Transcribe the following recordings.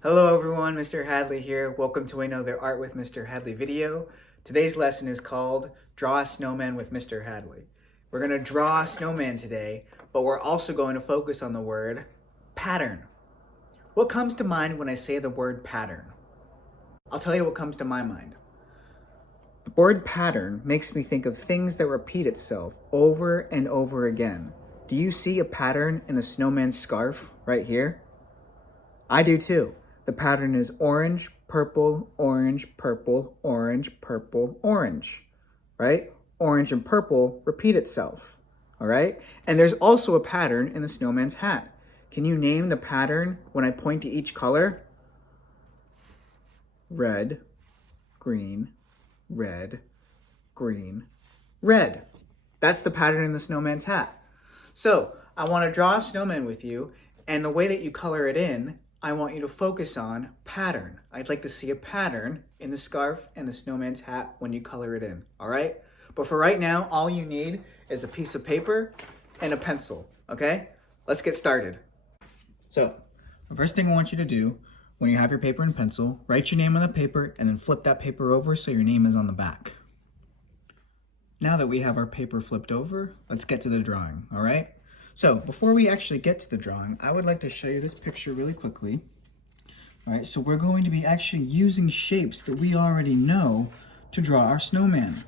Hello everyone, Mr. Hadley here. Welcome to another Art with Mr. Hadley video. Today's lesson is called Draw a Snowman with Mr. Hadley. We're going to draw a snowman today, but we're also going to focus on the word pattern. What comes to mind when I say the word pattern? I'll tell you what comes to my mind. The word pattern makes me think of things that repeat itself over and over again. Do you see a pattern in the snowman's scarf right here? I do too. The pattern is orange, purple, orange, purple, orange, purple, orange, right? Orange and purple repeat itself, all right? And there's also a pattern in the snowman's hat. Can you name the pattern when I point to each color? Red, green, red, green, red. That's the pattern in the snowman's hat. So I want to draw a snowman with you, and the way that you color it in, I want you to focus on pattern. I'd like to see a pattern in the scarf and the snowman's hat when you color it in, all right? But for right now, all you need is a piece of paper and a pencil, okay? Let's get started. So, the first thing I want you to do when you have your paper and pencil, write your name on the paper and then flip that paper over so your name is on the back. Now that we have our paper flipped over, let's get to the drawing, all right? So before we actually get to the drawing, I would like to show you this picture really quickly. All right, so we're going to be actually using shapes that we already know to draw our snowman.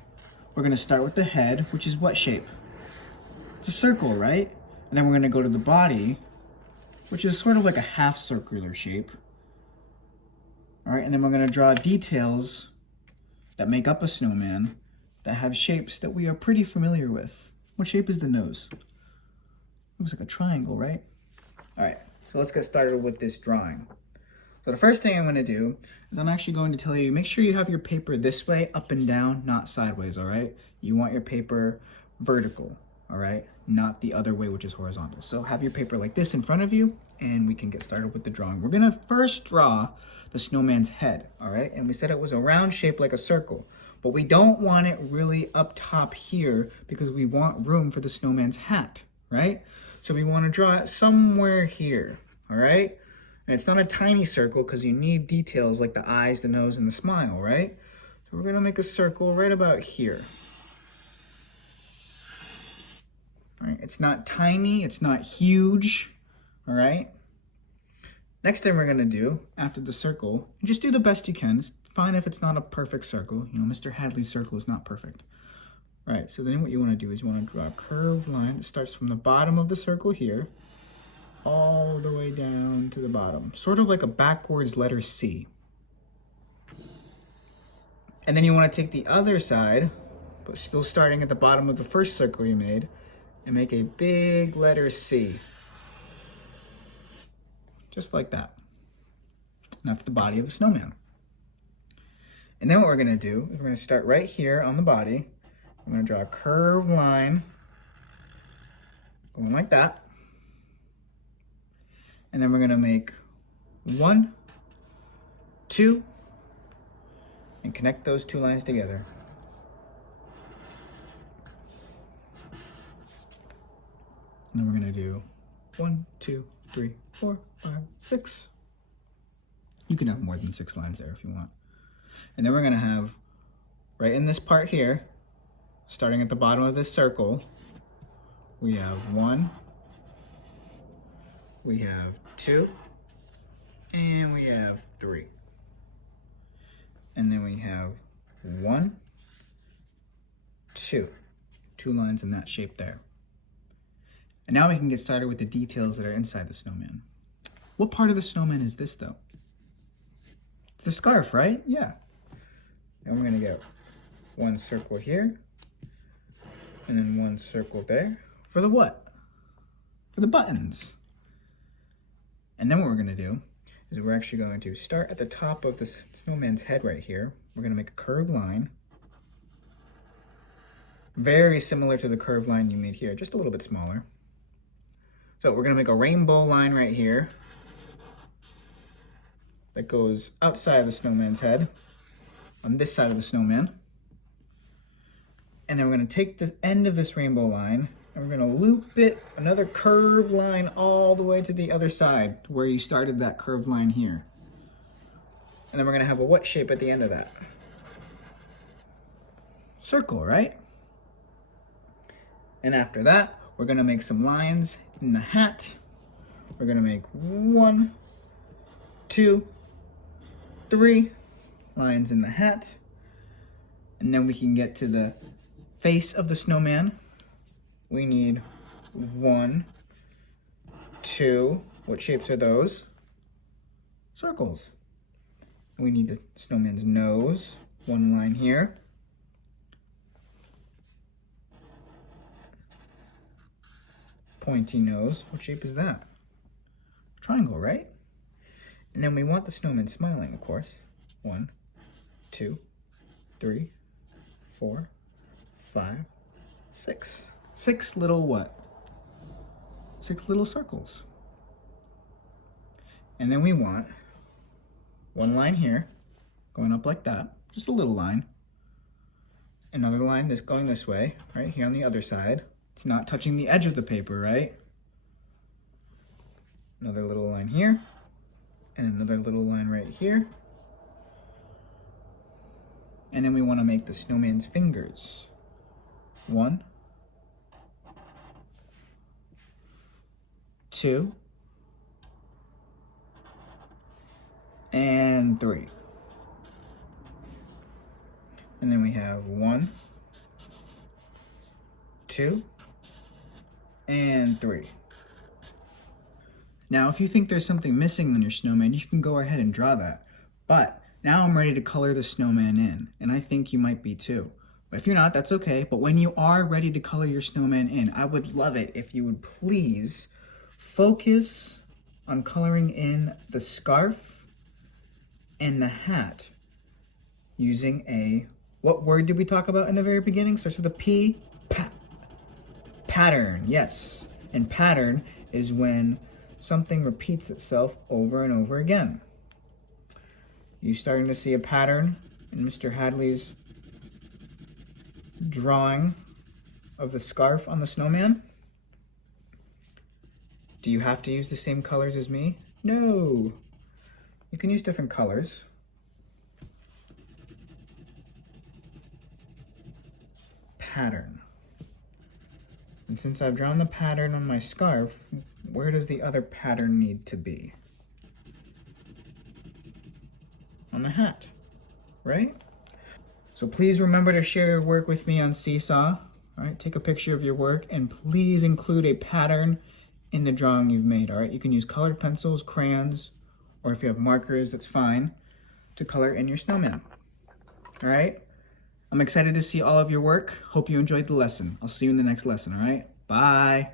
We're going to start with the head, which is what shape? It's a circle, right? And then we're going to go to the body, which is sort of like a half circular shape. All right, and then we're going to draw details that make up a snowman that have shapes that we are pretty familiar with. What shape is the nose? Looks like a triangle, right? All right, so let's get started with this drawing. So the first thing I'm going to do is I'm actually going to tell you, make sure you have your paper this way, up and down, not sideways, all right? You want your paper vertical, all right? Not the other way, which is horizontal. So have your paper like this in front of you, and we can get started with the drawing. We're going to first draw the snowman's head, all right? And we said it was a round shape like a circle, but we don't want it really up top here because we want room for the snowman's hat, right? So we want to draw it somewhere here, all right? And it's not a tiny circle because you need details like the eyes, the nose, and the smile, right? So we're going to make a circle right about here. All right, it's not tiny, it's not huge, all right? Next thing we're going to do after the circle, just do the best you can. It's fine if it's not a perfect circle. You know, Mr. Hadley's circle is not perfect. All right, so then what you want to do is you want to draw a curved line that starts from the bottom of the circle here all the way down to the bottom, sort of like a backwards letter C. And then you want to take the other side, but still starting at the bottom of the first circle you made, and make a big letter C. Just like that. And that's the body of the snowman. And then what we're going to do is we're going to start right here on the body. I'm going to draw a curved line going like that. And then we're going to make 1, 2, and connect those two lines together. And then we're going to do 1, 2, 3, 4, 5, 6. You can have more than 6 lines there if you want. And then we're going to have, right in this part here, starting at the bottom of this circle, we have 1, we have 2, and we have 3. And then we have 1, 2. 2 lines in that shape there. And now we can get started with the details that are inside the snowman. What part of the snowman is this, though? It's the scarf, right? Yeah. And we're going to get 1 circle here, and then 1 circle there. For the what? For the buttons. And then what we're going to do is we're actually going to start at the top of the snowman's head right here. We're going to make a curved line. Very similar to the curved line you made here, just a little bit smaller. So we're going to make a rainbow line right here that goes outside of the snowman's head on this side of the snowman. And then we're going to take the end of this rainbow line and we're going to loop it, another curved line all the way to the other side, to where you started that curved line here. And then we're gonna have a what shape at the end of that? Circle, right? And after that, we're gonna make some lines in the hat. We're gonna make 1, 2, 3 lines in the hat. And then we can get to the face of the snowman. We need 1, 2, what shapes are those? Circles. We need the snowman's nose, 1 line here. Pointy nose, what shape is that? Triangle, right? And then we want the snowman smiling, of course. 1, 2, 3, 4, 5, 6. 6 little what? 6 little circles. And then we want 1 line here, going up like that, just a little line. Another line that's going this way, right here on the other side. It's not touching the edge of the paper, right? Another little line here, and another little line right here. And then we want to make the snowman's fingers. 1, 2, and 3. And then we have 1, 2, and 3. Now, if you think there's something missing on your snowman, you can go ahead and draw that. But now I'm ready to color the snowman in, and I think you might be too. But if you're not, that's okay. But when you are ready to color your snowman in, I would love it if you would please focus on coloring in the scarf and the hat using a, what word did we talk about in the very beginning? Starts with a P, pattern, yes. And pattern is when something repeats itself over and over again. You starting to see a pattern in Mr. Hadley's drawing of the scarf on the snowman? Do you have to use the same colors as me? No. You can use different colors. Pattern. And since I've drawn the pattern on my scarf, where does the other pattern need to be? On the hat, right? So please remember to share your work with me on Seesaw. All right, take a picture of your work and please include a pattern in the drawing you've made, all right? You can use colored pencils, crayons, or if you have markers, that's fine, to color in your snowman, all right? I'm excited to see all of your work. Hope you enjoyed the lesson. I'll see you in the next lesson, all right? Bye.